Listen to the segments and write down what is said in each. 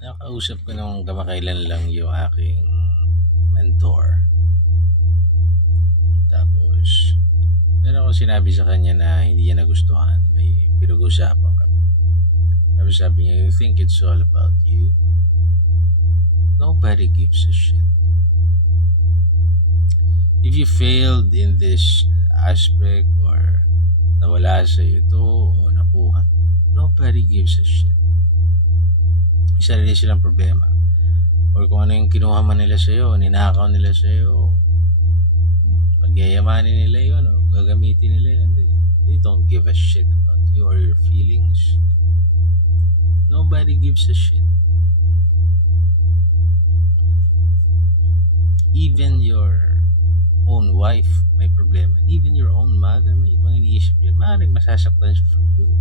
Nakausap ko nung kamakailan lang yung aking mentor. Tapos, meron akong sinabi sa kanya na hindi niya nagustuhan. May pinag-usapan kami. Tapos sabi niya, you think it's all about you? Nobody gives a shit. If you failed in this aspect or nawala sa ito o nakuha, nobody gives a shit. Isa rin silang problema. Or kung ano yung kinuha man nila sa'yo, ninakaw nila sa'yo, pagyayamanin nila yun o gagamitin nila yun. They don't give a shit about you or your feelings. Nobody gives a shit. Even your own wife may problema. Even your own mother may ibang iniisip yan. Maaaring masasaktan siya for you.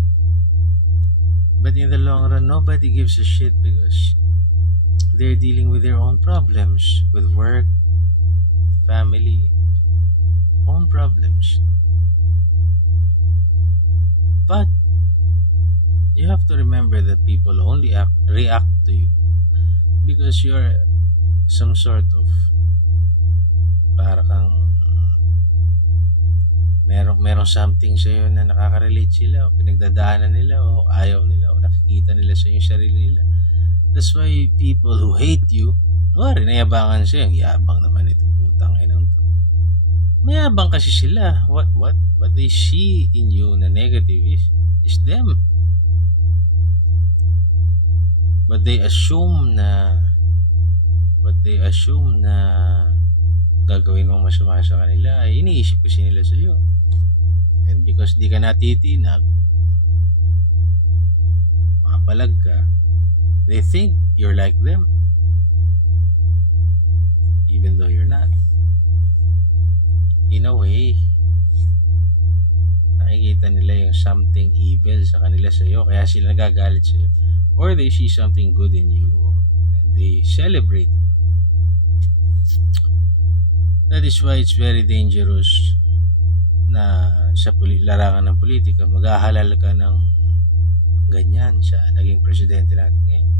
But in the long run, nobody gives a shit because they're dealing with their own problems. With work, family, own problems. But you have to remember that people only react to you because you're some sort of para kang merong something sa iyo na nakaka-relate sila o pinagdadaanan nila o ayaw nila o nakikita nila sa yung sarili nila. That's why people who hate you, nayabangan siya. Ang yabang naman itong putang inang to. Mayabang kasi sila. What they see in you na negative is them. What they assume na gagawin mong masama sa kanila ay iniisip kasi nila sa iyo. And because di ka natitinag, mapalag ka, they think you're like them. Even though you're not. In a way, nakikita nila yung something evil sa kanila sa iyo, kaya sila nagagalit sa iyo. Or they see something good in you and they celebrate you. That is why it's very dangerous na sa larangan ng politika, maghahalal ka ng ganyan siya naging presidente natin ngayon.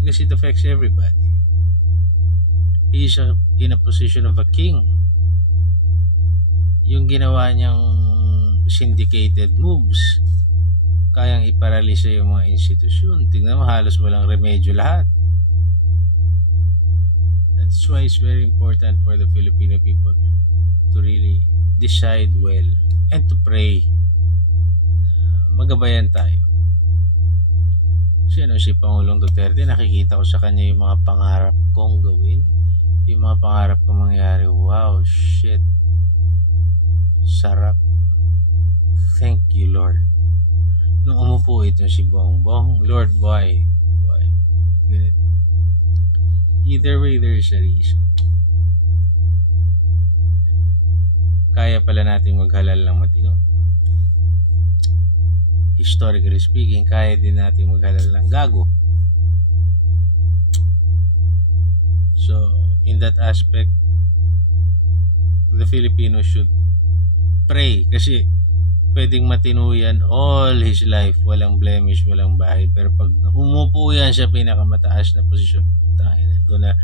Because it affects everybody. He is in a position of a king. Yung ginawa niyang syndicated moves, kayang iparalisa yung mga institusyon. Tingnan mo, halos walang remedyo lahat. That's why it's very important for the Filipino people to really decide well and to pray na magabayan tayo. Si Pangulong Duterte, nakikita ko sa kanya yung mga pangarap kong gawin, yung mga pangarap kong mangyari. Wow, shit, sarap. Thank you, Lord. Nung umupo itong si Bongbong, Lord, why? Ba't ganito? Either way, there is a reason. Kaya pala nating maghalal ng matino. Historically speaking, kaya din nating maghalal ng gago. So, in that aspect, the Filipinos should pray kasi pwedeng matino yan all his life, walang blemish, walang bahay, pero pag umupo yan sa pinakamataas na posisyon, doon na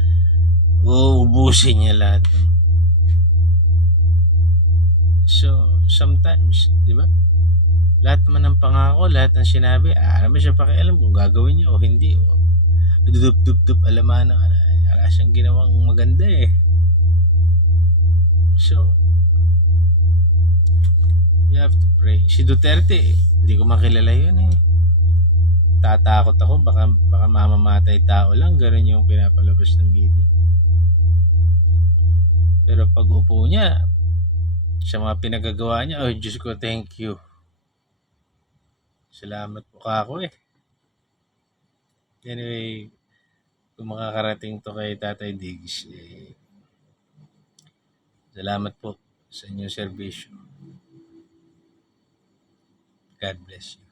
uubusin niya lahat. So, sometimes, di ba? Lahat naman ng pangako, lahat ng sinabi, naman siya pakialam kung gagawin niya o hindi. O, dup-dup-dup, alaman na, ala siyang ginawang maganda eh. So, you have to pray. Si Duterte, hindi ko makilala yun eh. Tatakot ako, baka mamamatay tao lang, gano'n yung pinapalabas ng media. Pero pag upo niya, sa mga pinagagawa niya, oh Diyos ko, thank you. Salamat po ako eh. Anyway, kung makakarating to kay Tatay Diggs, salamat po sa inyong serbisyo. God bless you.